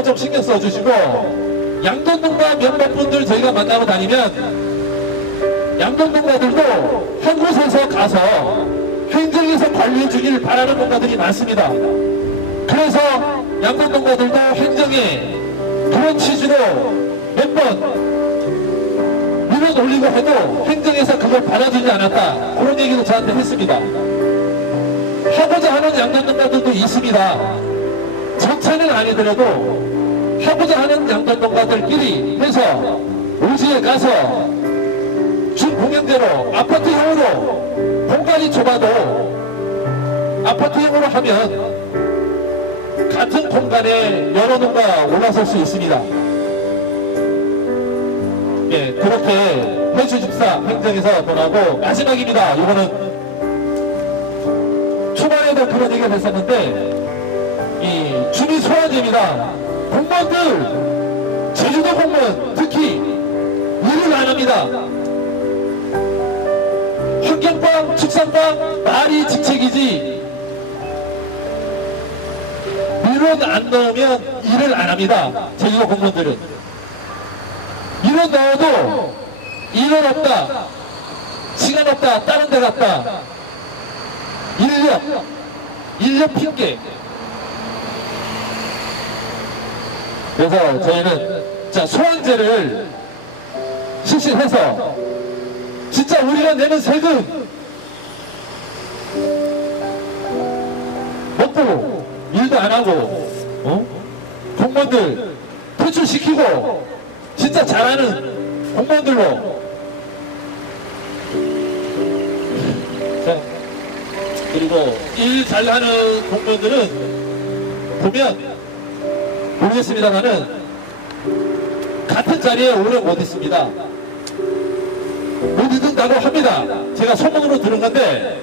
거 좀 신경 써주시고 양돈동과 몇몇분들 저희가 만나고 다니면 양돈동가들도 한 곳에서 가서 행정에서 관리해 주기를 바라는 동가들이 많습니다. 그래서 양돈동가들도 행정에 그런 취지로 몇 번 민원 올리고 해도 행정에서 그걸 받아주지 않았다. 그런 얘기도 저한테 했습니다. 하고자 하는 양돈동가들도 있습니다. 전체는 아니더라도 하고자 하는 양돈동가들끼리 해서 오지에 가서 준공영제로 아파트형으로 공간이 좁아도 아파트형으로 하면 같은 공간에 여러 농가 올라설 수 있습니다. 예, 그렇게 해주집사 행정에서 보라고 마지막입니다. 이거는 초반에도 그런 얘기를 했었는데 이 주민 소환제입니다. 공무원들 제주도 공무원 특히 일을 안 합니다. 환경방, 축산방 말이 직책이지 민원 안 넣으면 일을 안 합니다. 제주도 공무원들은 민원 넣어도 인원 없다, 시간 없다, 다른 데 갔다, 인력, 인력 핑계. 그래서 저희는 자 소환제를 실시해서 진짜 우리가 내는 세금 먹고 일도 안 하고 어? 공무원들 퇴출시키고 진짜 잘하는 공무원들로 자 그리고 일 잘하는 공무원들은 보면 모르겠습니다만은 같은 자리에 오래 못 있습니다. 못 있는다고 합니다. 제가 소문으로 들은 건데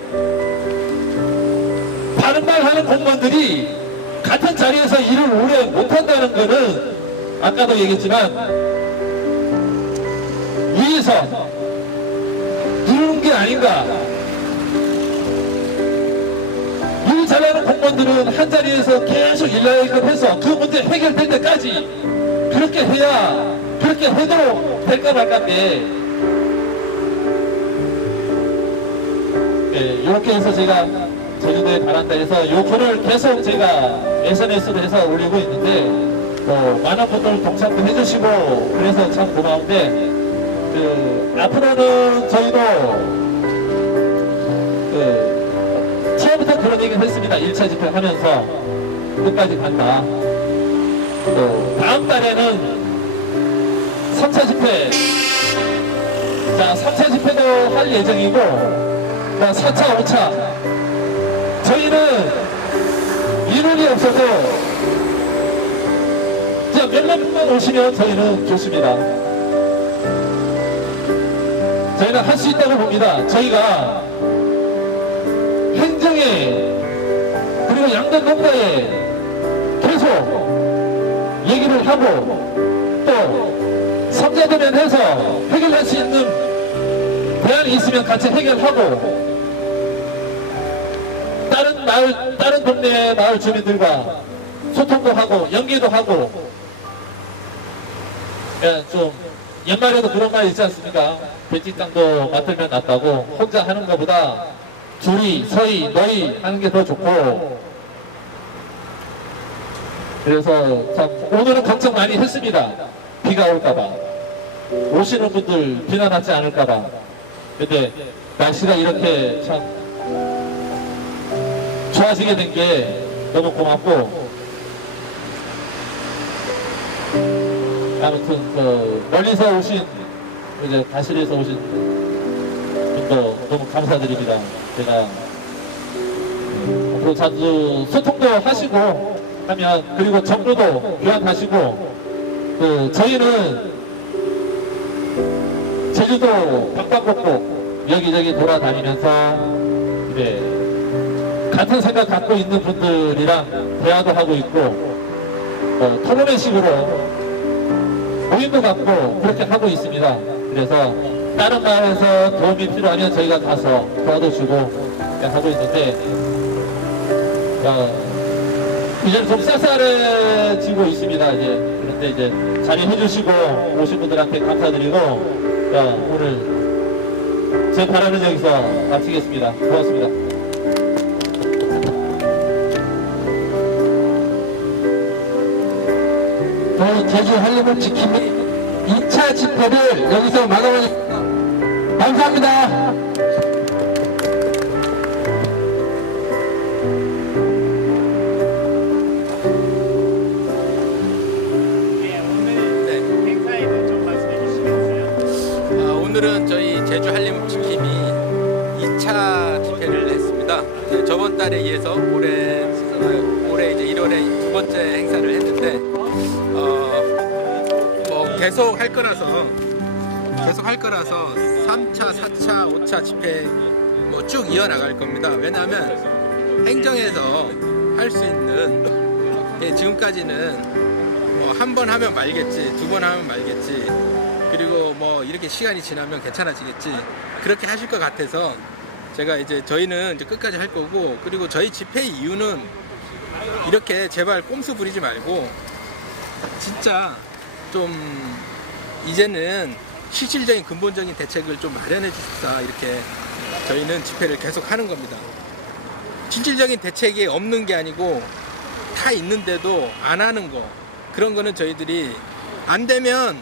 다른 말 하는 공무원들이 같은 자리에서 일을 오래 못한다는 거는 아까도 얘기했지만 위에서 누르는 게 아닌가 잘하는 공무원들은 한 자리에서 계속 일하게끔 해서 그 문제 해결될 때까지 그렇게 해야 그렇게 해도 될까 말까인데 네, 이렇게 해서 제가 제주도에 바란다 해서 요 글을 계속 제가 SNS로 해서 올리고 있는데 뭐 많은 분들 동참도 해주시고 그래서 참 고마운데 그 앞으로는 저희도 그 그런 얘기를 했습니다. 1차 집회 하면서 끝까지 간다. 또 다음 달에는 3차 집회 자 3차 집회도 할 예정이고 자 4차 5차 저희는 인원이 없어도 자 몇몇 분만 오시면 저희는 좋습니다 저희는 할 수 있다고 봅니다 저희가 행정에 양대 농가에 계속 얘기를 하고 또 삼자대면해서 해결할 수 있는 대안이 있으면 같이 해결하고 다른 마을 다른 동네 마을 주민들과 소통도 하고 연계도 하고 예, 좀 옛말에도 그런 말 있지 않습니까? 배짓장도 맡으면 낫다고 혼자 하는 것보다 둘이 서희 너희 하는 게 더 좋고 그래서 참 오늘은 걱정 많이 했습니다. 비가 올까봐 오시는 분들 비난 맞지 않을까봐 근데 날씨가 이렇게 참 좋아지게 된 게 너무 고맙고 아무튼 그 멀리서 오신 이제 가실에서 오신 분도 너무 감사드립니다. 제가 앞으로 자주 소통도 하시고 하면 그리고 정보도 교환하시고 그 저희는 제주도 방방곡곡 여기저기 돌아다니면서 이제 같은 생각 갖고 있는 분들이랑 대화도 하고 있고 어, 토론회식으로 모임도 갖고 그렇게 하고 있습니다. 그래서 다른 마을에서 도움이 필요하면 저희가 가서 도와도 주고 하고 있는데 어, 이제 좀 쌀쌀해지고 있습니다. 이제 그런데 이제 자리해 주시고 오신 분들한테 감사드리고 자, 오늘 제 발언은 여기서 마치겠습니다. 고맙습니다. 저희 제주 한림을 지킴이 2차 집회를 여기서 마감하겠습니다. 감사합니다. 달에 이어서 올해 어, 올해 이제 1월에 두 번째 행사를 했는데 어, 뭐 계속 할 거라서 계속 할 거라서 3차, 4차, 5차 집회 뭐 쭉 이어 나갈 겁니다. 왜냐하면 행정에서 할 수 있는 예, 지금까지는 뭐 한 번 하면 말겠지, 두 번 하면 말겠지, 그리고 뭐 이렇게 시간이 지나면 괜찮아지겠지 그렇게 하실 것 같아서 제가 이제 저희는 이제 끝까지 할 거고 그리고 저희 집회 이유는 이렇게 제발 꼼수 부리지 말고 진짜 좀 이제는 실질적인 근본적인 대책을 좀 마련해 주십사 이렇게 저희는 집회를 계속 하는 겁니다. 실질적인 대책이 없는 게 아니고 다 있는데도 안 하는 거 그런 거는 저희들이 안 되면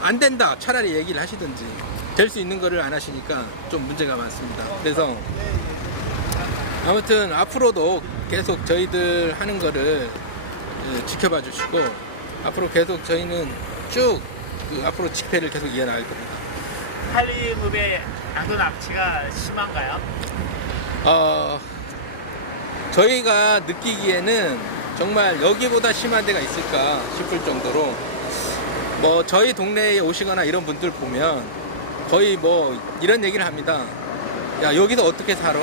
안 된다 차라리 얘기를 하시든지 될 수 있는 거를 안 하시니까 좀 문제가 많습니다. 그래서 아무튼 앞으로도 계속 저희들 하는 거를 예, 지켜봐 주시고 앞으로 계속 저희는 쭉 그 앞으로 집회를 계속 이어나갈 겁니다. 할리우드의 양돈 악취가 심한가요? 어, 저희가 느끼기에는 정말 여기보다 심한 데가 있을까 싶을 정도로 뭐 저희 동네에 오시거나 이런 분들 보면 거의 뭐 이런 얘기를 합니다. 야 여기서 어떻게 살아?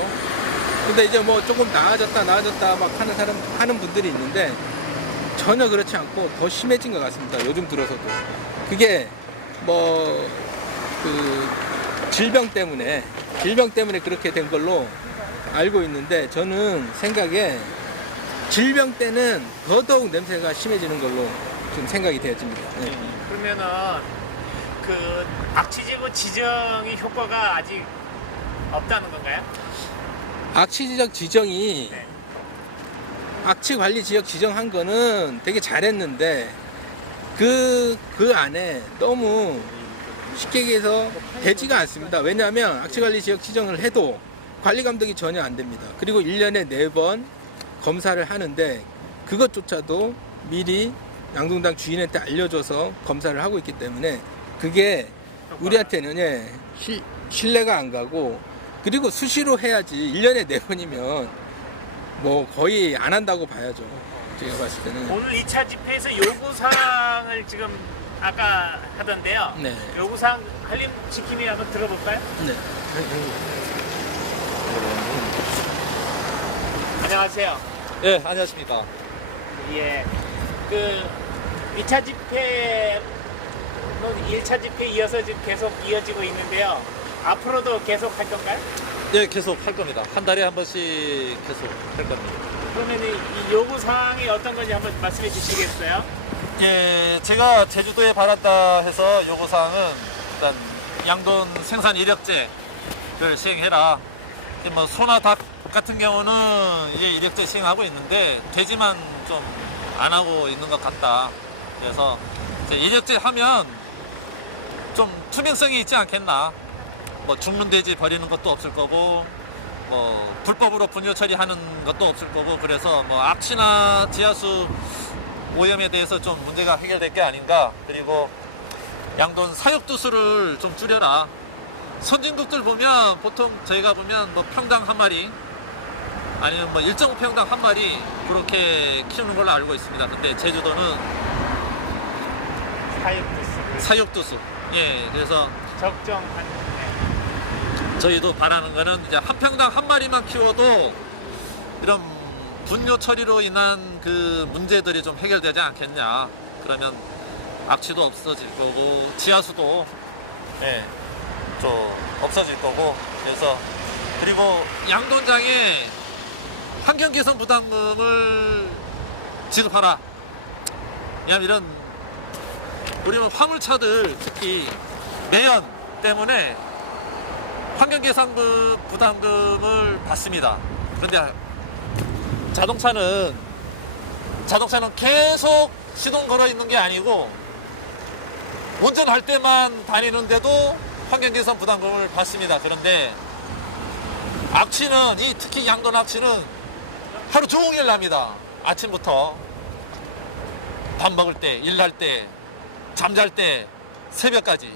근데 이제 뭐 조금 나아졌다 나아졌다 막 하는 사람 하는 분들이 있는데 전혀 그렇지 않고 더 심해진 것 같습니다. 요즘 들어서도 그게 뭐 그 질병 때문에 질병 때문에 그렇게 된 걸로 알고 있는데 저는 생각에 질병 때는 더더욱 냄새가 심해지는 걸로 좀 생각이 되어집니다. 네. 그러면은 그 악취지구 지정이 효과가 아직 없다는 건가요? 악취 지적 지정이 네. 악취 관리 지역 지정한 거는 되게 잘했는데 그, 그 안에 너무 쉽게 얘기해서 되지가 않습니다. 왜냐하면 악취 관리 지역 지정을 해도 관리 감독이 전혀 안 됩니다. 그리고 1년에 4번 검사를 하는데 그것조차도 미리 양동당 주인한테 알려줘서 검사를 하고 있기 때문에 그게 우리한테는 예, 시- 신뢰가 안 가고 그리고 수시로 해야지 1년에 4번이면 뭐 거의 안 한다고 봐야죠. 제가 봤을 때는. 오늘 2차 집회에서 요구사항을 지금 아까 하던데요. 네. 요구사항 한림 지킴이 한번 들어볼까요? 네. 안녕하세요. 예, 안녕하십니까. 예. 그 2차 집회 는 1차 집회 이어서 지금 계속 이어지고 있는데요. 앞으로도 계속 할 건가요? 예, 계속 할 겁니다. 한 달에 한 번씩 계속 할 겁니다. 그러면 이 요구 사항이 어떤 건지 한번 말씀해 주시겠어요? 예, 제가 제주도에 바란다 해서 요구 사항은 일단 양돈 생산 이력제를 시행해라. 이제 뭐 소나 닭 같은 경우는 이제 이력제 시행하고 있는데 돼지만 좀 안 하고 있는 것 같다. 그래서 이제 이력제 하면 좀 투명성이 있지 않겠나. 뭐 죽는 돼지 버리는 것도 없을 거고 뭐 불법으로 분유 처리하는 것도 없을 거고 그래서 뭐 악취나 지하수 오염에 대해서 좀 문제가 해결될 게 아닌가. 그리고 양돈 사육 두수를 좀 줄여라. 선진국들 보면 보통 저희가 보면 뭐 평당 한 마리 아니면 뭐 1.5평당 한 마리 그렇게 키우는 걸로 알고 있습니다. 근데 제주도는 사육두수를 사육 두수 예 그래서 적정한 네. 저희도 바라는 거는 이제 한 평당 한 마리만 키워도 이런 분뇨 처리로 인한 그 문제들이 좀 해결되지 않겠냐. 그러면 악취도 없어질 거고 지하수도 예, 좀 없어질 거고 그래서 그리고 양돈장에 환경 개선 부담금을 지급하라. 왜냐면 이런 우리 뭐 화물차들 특히 매연 때문에 환경계산금 부담금을 받습니다. 그런데 자동차는 자동차는 계속 시동 걸어 있는 게 아니고 운전할 때만 다니는데도 환경계산 부담금을 받습니다. 그런데 악취는 이 특히 양돈 악취는 하루 종일 납니다. 아침부터 밥 먹을 때, 일할 때, 잠잘 때, 새벽까지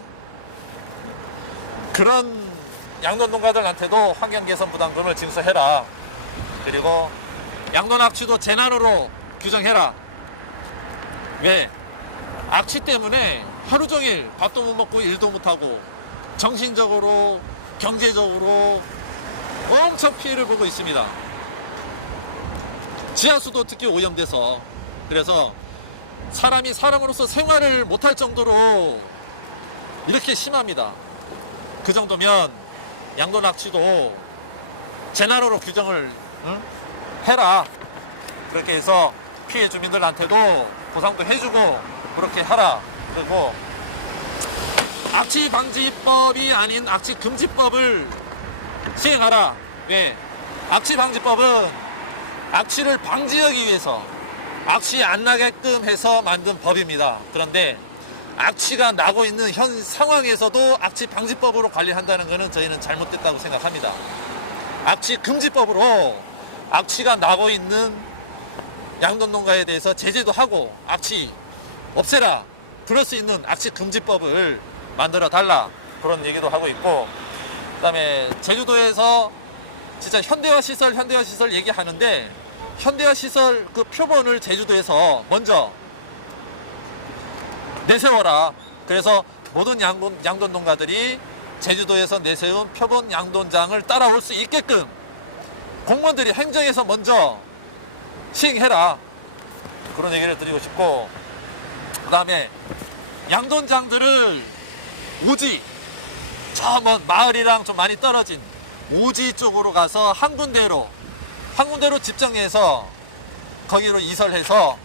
그런 양돈 농가들한테도 환경 개선 부담금을 징수해라. 그리고 양돈 악취도 재난으로 규정해라. 왜? 악취 때문에 하루 종일 밥도 못 먹고 일도 못 하고 정신적으로 경제적으로 엄청 피해를 보고 있습니다. 지하수도 특히 오염돼서 그래서 사람이 사람으로서 생활을 못할 정도로 이렇게 심합니다. 그 정도면 양도낙취도 재난으로 규정을 응? 해라. 그렇게 해서 피해 주민들한테도 보상도 해주고 그렇게 하라. 그리고 악취 방지법이 아닌 악취 금지법을 시행하라. 왜? 악취 방지법은 악취를 방지하기 위해서 악취 안 나게끔 해서 만든 법입니다. 그런데 악취가 나고 있는 현 상황에서도 악취 방지법으로 관리한다는 것은 저희는 잘못됐다고 생각합니다. 악취 금지법으로 악취가 나고 있는 양돈 농가에 대해서 제재도 하고 악취 없애라. 그럴 수 있는 악취 금지법을 만들어 달라. 그런 얘기도 하고 있고 그다음에 제주도에서 진짜 현대화 시설 현대화 시설 얘기하는데 현대화 시설 그 표본을 제주도에서 먼저 내세워라. 그래서 모든 양돈, 양돈 농가들이 제주도에서 내세운 표본 양돈장을 따라올 수 있게끔 공무원들이 행정에서 먼저 시행해라. 그런 얘기를 드리고 싶고 그 다음에 양돈장들을 오지 저뭐 마을이랑 좀 많이 떨어진 오지 쪽으로 가서 한 군데로 한 군데로 집정해서 거기로 이설해서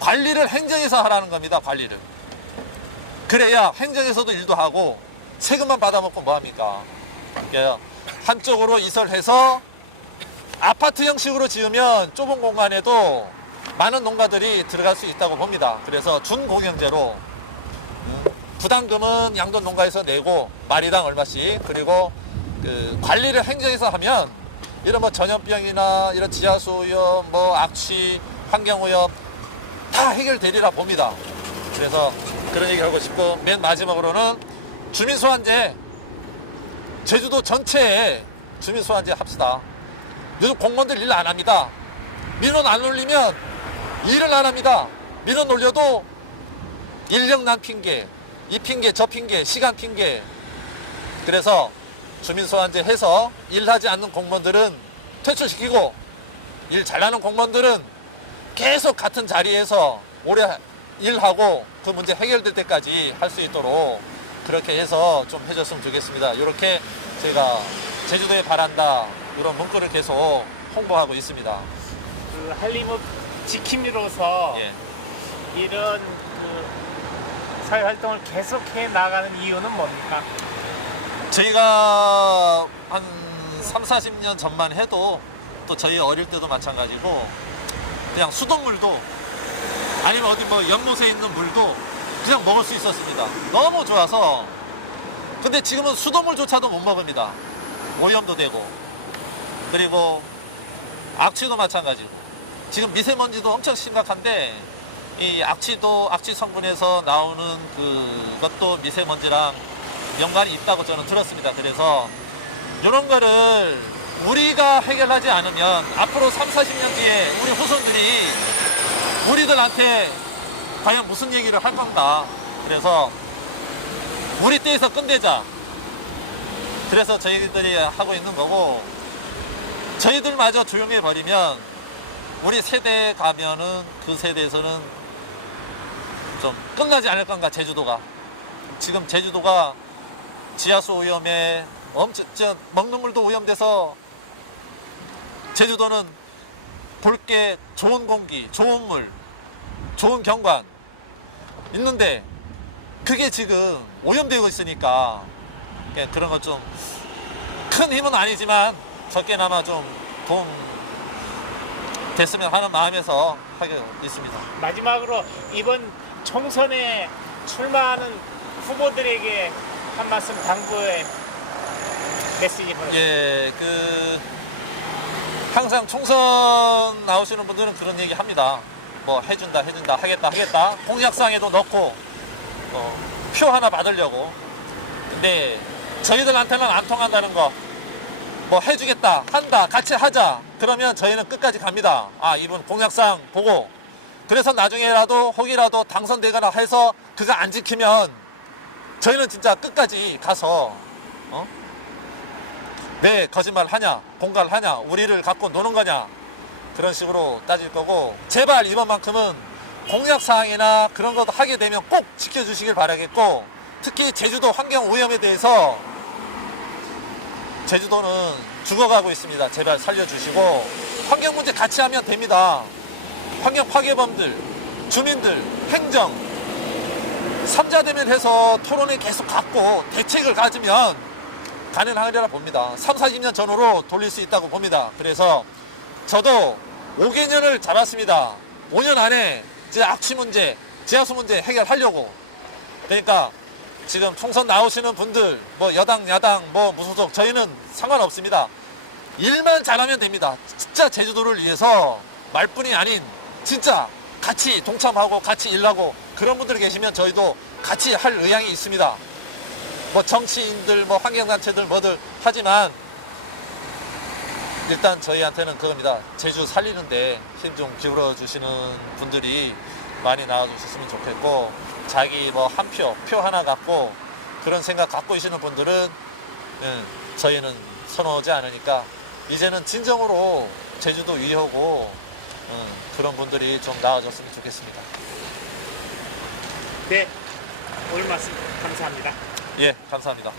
관리를 행정에서 하라는 겁니다. 관리를. 그래야 행정에서도 일도 하고 세금만 받아먹고 뭐합니까? 한쪽으로 이설해서 아파트 형식으로 지으면 좁은 공간에도 많은 농가들이 들어갈 수 있다고 봅니다. 그래서 준공영제로 음, 부담금은 양돈 농가에서 내고 마리당 얼마씩 그리고 그 관리를 행정에서 하면 이런 뭐 전염병이나 이런 지하수 오염, 뭐 악취, 환경 오염 다 해결되리라 봅니다. 그래서 그런 얘기 하고 싶고 맨 마지막으로는 주민 소환제 제주도 전체에 주민 소환제 합시다. 요즘 공무원들 일 안 합니다. 민원 안 올리면 일을 안 합니다. 민원 올려도 인력 난 핑계, 이 핑계, 저 핑계, 시간 핑계. 그래서 주민 소환제 해서 일하지 않는 공무원들은 퇴출시키고 일 잘하는 공무원들은 계속 같은 자리에서 오래 일하고 그 문제 해결될 때까지 할 수 있도록 그렇게 해서 좀 해줬으면 좋겠습니다. 이렇게 저희가 제주도에 바란다 이런 문구를 계속 홍보하고 있습니다. 그 한림읍 지킴이로서 예. 이런 그 사회 활동을 계속해 나가는 이유는 뭡니까? 저희가 한 3, 40년 전만 해도 또 저희 어릴 때도 마찬가지고 그냥 수돗물도 아니면 어디 뭐 연못에 있는 물도 그냥 먹을 수 있었습니다. 너무 좋아서 근데 지금은 수돗물조차도 못 먹습니다. 오염도 되고 그리고 악취도 마찬가지고 지금 미세먼지도 엄청 심각한데 이 악취도 악취 성분에서 나오는 그것도 미세먼지랑 연관이 있다고 저는 들었습니다. 그래서 이런 거를 우리가 해결하지 않으면 앞으로 3, 40년 뒤에 우리 후손들이 우리들한테 과연 무슨 얘기를 할 건가. 그래서 우리 때에서 끝내자. 그래서 저희들이 하고 있는 거고 저희들마저 조용해 버리면 우리 세대에 가면은 그 세대에서는 좀 끝나지 않을 건가 제주도가 지금 제주도가 지하수 오염에 엄청 저 먹는 물도 오염돼서 제주도는 볼 게 좋은 공기, 좋은 물 좋은 경관 있는데 그게 지금 오염되고 있으니까 그냥 그런 건좀큰 힘은 아니지만 적게나마 좀 도움 됐으면 하는 마음에서 하게 있습니다. 마지막으로 이번 총선에 출마하는 후보들에게 한 말씀 당부의 메시지 보내주세요. 예, 그 항상 총선 나오시는 분들은 그런 얘기 합니다. 뭐 해준다, 해준다, 하겠다, 하겠다. 공약상에도 넣고 어, 표 하나 받으려고. 근데 저희들한테는 안 통한다는 거. 뭐 해주겠다, 한다, 같이 하자. 그러면 저희는 끝까지 갑니다. 아, 이분 공약상 보고. 그래서 나중에라도 혹이라도 당선되거나 해서 그거 안 지키면 저희는 진짜 끝까지 가서 어? 왜 거짓말 하냐, 공갈 하냐, 우리를 갖고 노는 거냐 그런 식으로 따질 거고 제발 이번만큼은 공약 사항이나 그런 것도 하게 되면 꼭 지켜주시길 바라겠고 특히 제주도 환경 오염에 대해서 제주도는 죽어가고 있습니다. 제발 살려주시고 환경 문제 같이 하면 됩니다. 환경 파괴범들, 주민들, 행정 삼자대면 해서 토론을 계속 갖고 대책을 가지면 가능하리라 봅니다. 3, 40년 전으로 돌릴 수 있다고 봅니다. 그래서 저도 5개년을 잡았습니다. 5년 안에 제 악취 문제, 지하수 문제 해결하려고. 그러니까 지금 총선 나오시는 분들, 뭐 여당, 야당, 뭐 무소속 저희는 상관없습니다. 일만 잘하면 됩니다. 진짜 제주도를 위해서 말뿐이 아닌 진짜 같이 동참하고 같이 일하고 그런 분들이 계시면 저희도 같이 할 의향이 있습니다. 뭐 정치인들, 뭐 환경단체들 뭐들 하지만 일단 저희한테는 그겁니다. 제주 살리는데 힘 좀 기울여 주시는 분들이 많이 나와 주셨으면 좋겠고 자기 뭐 한 표, 표 하나 갖고 그런 생각 갖고 계시는 분들은 음, 저희는 선호하지 않으니까 이제는 진정으로 제주도 위하고 음, 그런 분들이 좀 나와줬으면 좋겠습니다. 네, 오늘 말씀 감사합니다. 예, 감사합니다.